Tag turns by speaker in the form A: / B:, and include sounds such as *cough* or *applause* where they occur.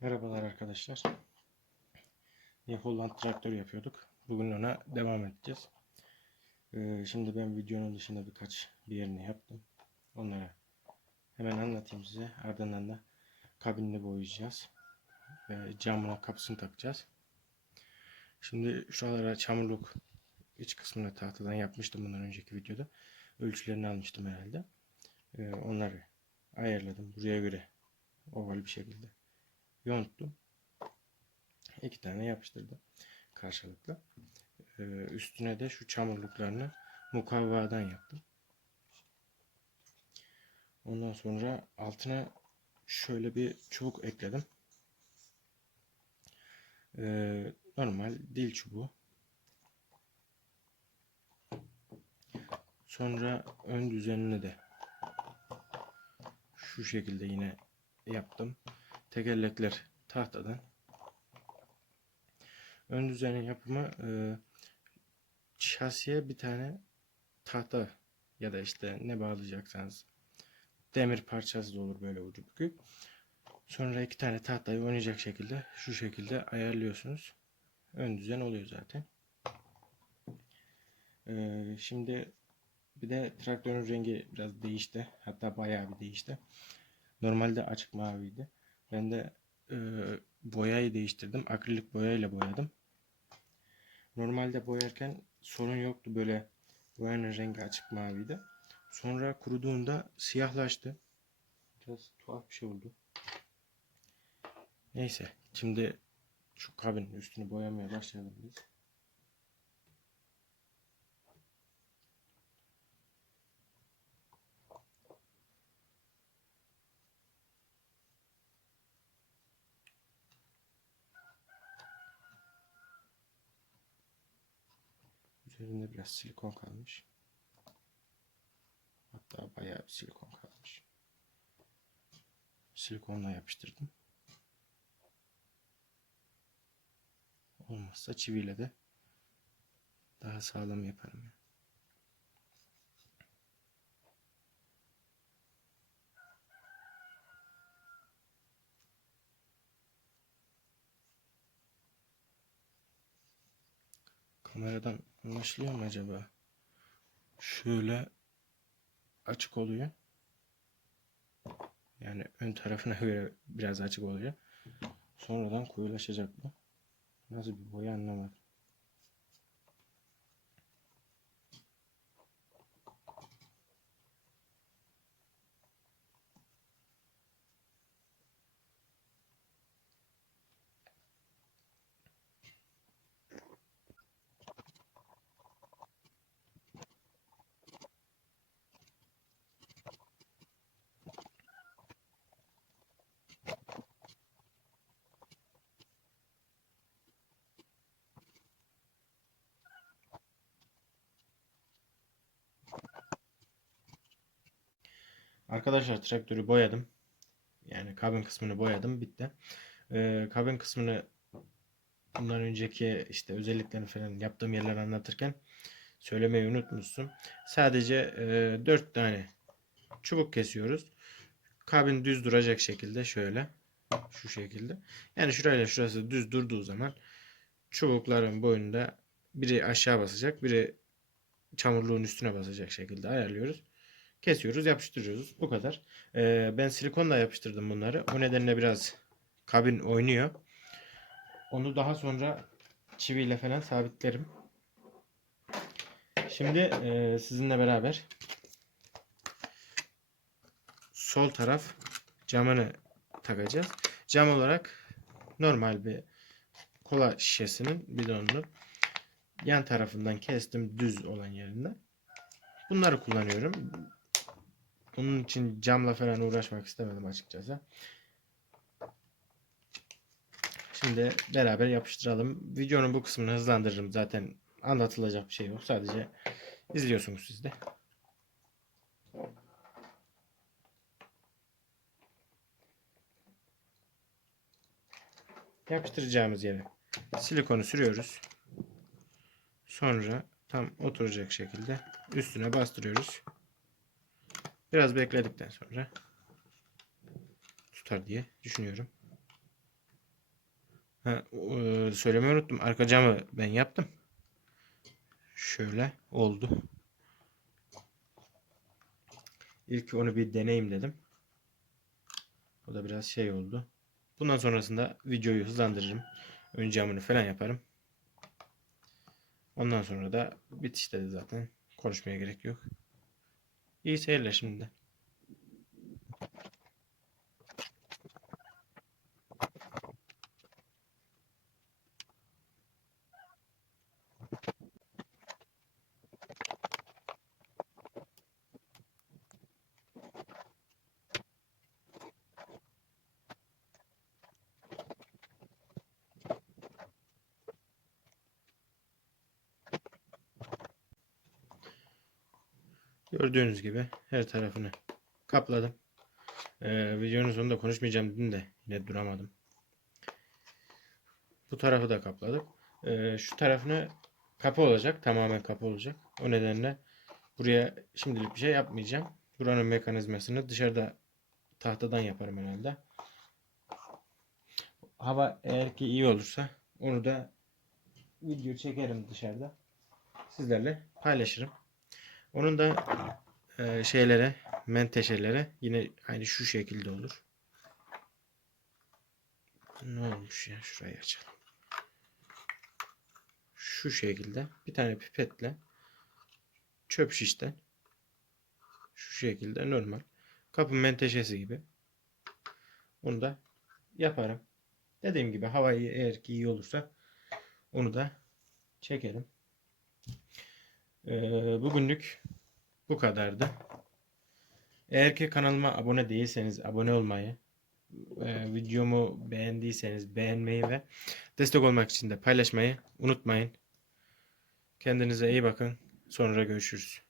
A: Merhabalar arkadaşlar. New Holland traktör yapıyorduk. Bugün ona devam edeceğiz. Ee, şimdi ben videonun dışında birkaç bir yerini yaptım. Onları hemen anlatayım size. Ardından da kabinini boyayacağız. Ve camına kapısını takacağız. Şimdi şuralara çamurluk iç kısmını tahtadan yapmıştım bundan önceki videoda. Ölçülerini almıştım herhalde. Ee, onları ayarladım. Buraya göre oval bir şekilde yonttum. İki tane yapıştırdım karşılıklı. Ee, üstüne de şu çamurluklarını mukavvadan yaptım. Ondan sonra altına şöyle bir çubuk ekledim. Ee, normal dil çubuğu. Sonra ön düzenini de şu şekilde yine yaptım. Tekerlekler tahtadan. Ön düzenin yapımı e, şasiye bir tane tahta ya da işte ne bağlayacaksanız demir parçası da olur böyle ucu bükük. Sonra iki tane tahtayı oynayacak şekilde şu şekilde ayarlıyorsunuz. Ön düzen oluyor zaten. Ee, şimdi bir de traktörün rengi biraz değişti. Hatta bayağı bir değişti. Normalde açık maviydi. Ben de e, boyayı değiştirdim. Akrilik boyayla boyadım. Normalde boyarken sorun yoktu. Böyle boyanın rengi açık maviydi. Sonra kuruduğunda siyahlaştı. Biraz tuhaf bir şey oldu. Neyse. Şimdi şu kabinin üstünü boyamaya başlayalım biz. Üzerinde biraz silikon kalmış. Hatta bayağı bir silikon kalmış. Silikonla yapıştırdım. Olmazsa çiviyle de daha sağlam yaparım. ya. Kameradan anlaşılıyor mu acaba? Şöyle açık oluyor. Yani ön tarafına *laughs* göre biraz açık oluyor. Sonradan koyulaşacak bu. Nasıl bir boya anlamadım. Arkadaşlar traktörü boyadım. Yani kabin kısmını boyadım. Bitti. Ee, kabin kısmını bundan önceki işte özelliklerini falan yaptığım yerler anlatırken söylemeyi unutmuşsun. Sadece e, 4 tane çubuk kesiyoruz. Kabin düz duracak şekilde şöyle şu şekilde. Yani şurayla şurası düz durduğu zaman çubukların boyunda biri aşağı basacak, biri çamurluğun üstüne basacak şekilde ayarlıyoruz. Kesiyoruz, yapıştırıyoruz. Bu kadar. Ee, ben silikonla yapıştırdım bunları. O nedenle biraz kabin oynuyor. Onu daha sonra çiviyle falan sabitlerim. Şimdi e, sizinle beraber sol taraf camını takacağız. Cam olarak normal bir kola şişesinin bidonunu yan tarafından kestim düz olan yerinden. Bunları kullanıyorum. Bunun için camla falan uğraşmak istemedim açıkçası. Şimdi beraber yapıştıralım. Videonun bu kısmını hızlandırırım. Zaten anlatılacak bir şey yok. Sadece izliyorsunuz siz de. Yapıştıracağımız yere silikonu sürüyoruz. Sonra tam oturacak şekilde üstüne bastırıyoruz. Biraz bekledikten sonra tutar diye düşünüyorum. Ha, e, söylemeyi unuttum. Arka camı ben yaptım. Şöyle oldu. İlk onu bir deneyim dedim. O da biraz şey oldu. Bundan sonrasında videoyu hızlandırırım. Ön camını falan yaparım. Ondan sonra da bitişte de zaten konuşmaya gerek yok. İyi seyirler şimdi Gördüğünüz gibi her tarafını kapladım. Ee, videonun sonunda konuşmayacağım dedim de yine duramadım. Bu tarafı da kapladık. Ee, şu tarafını kapı olacak. Tamamen kapı olacak. O nedenle buraya şimdilik bir şey yapmayacağım. Buranın mekanizmasını dışarıda tahtadan yaparım herhalde. Hava eğer ki iyi olursa onu da video çekerim dışarıda. Sizlerle paylaşırım. Onun da e, şeylere, menteşelere yine aynı şu şekilde olur. Ne olmuş ya? Şurayı açalım. Şu şekilde bir tane pipetle çöp şişten şu şekilde normal kapı menteşesi gibi onu da yaparım. Dediğim gibi havayı eğer ki iyi olursa onu da çekerim. Ee, bugünlük bu kadardı. Eğer ki kanalıma abone değilseniz abone olmayı, e, videomu beğendiyseniz beğenmeyi ve destek olmak için de paylaşmayı unutmayın. Kendinize iyi bakın. Sonra görüşürüz.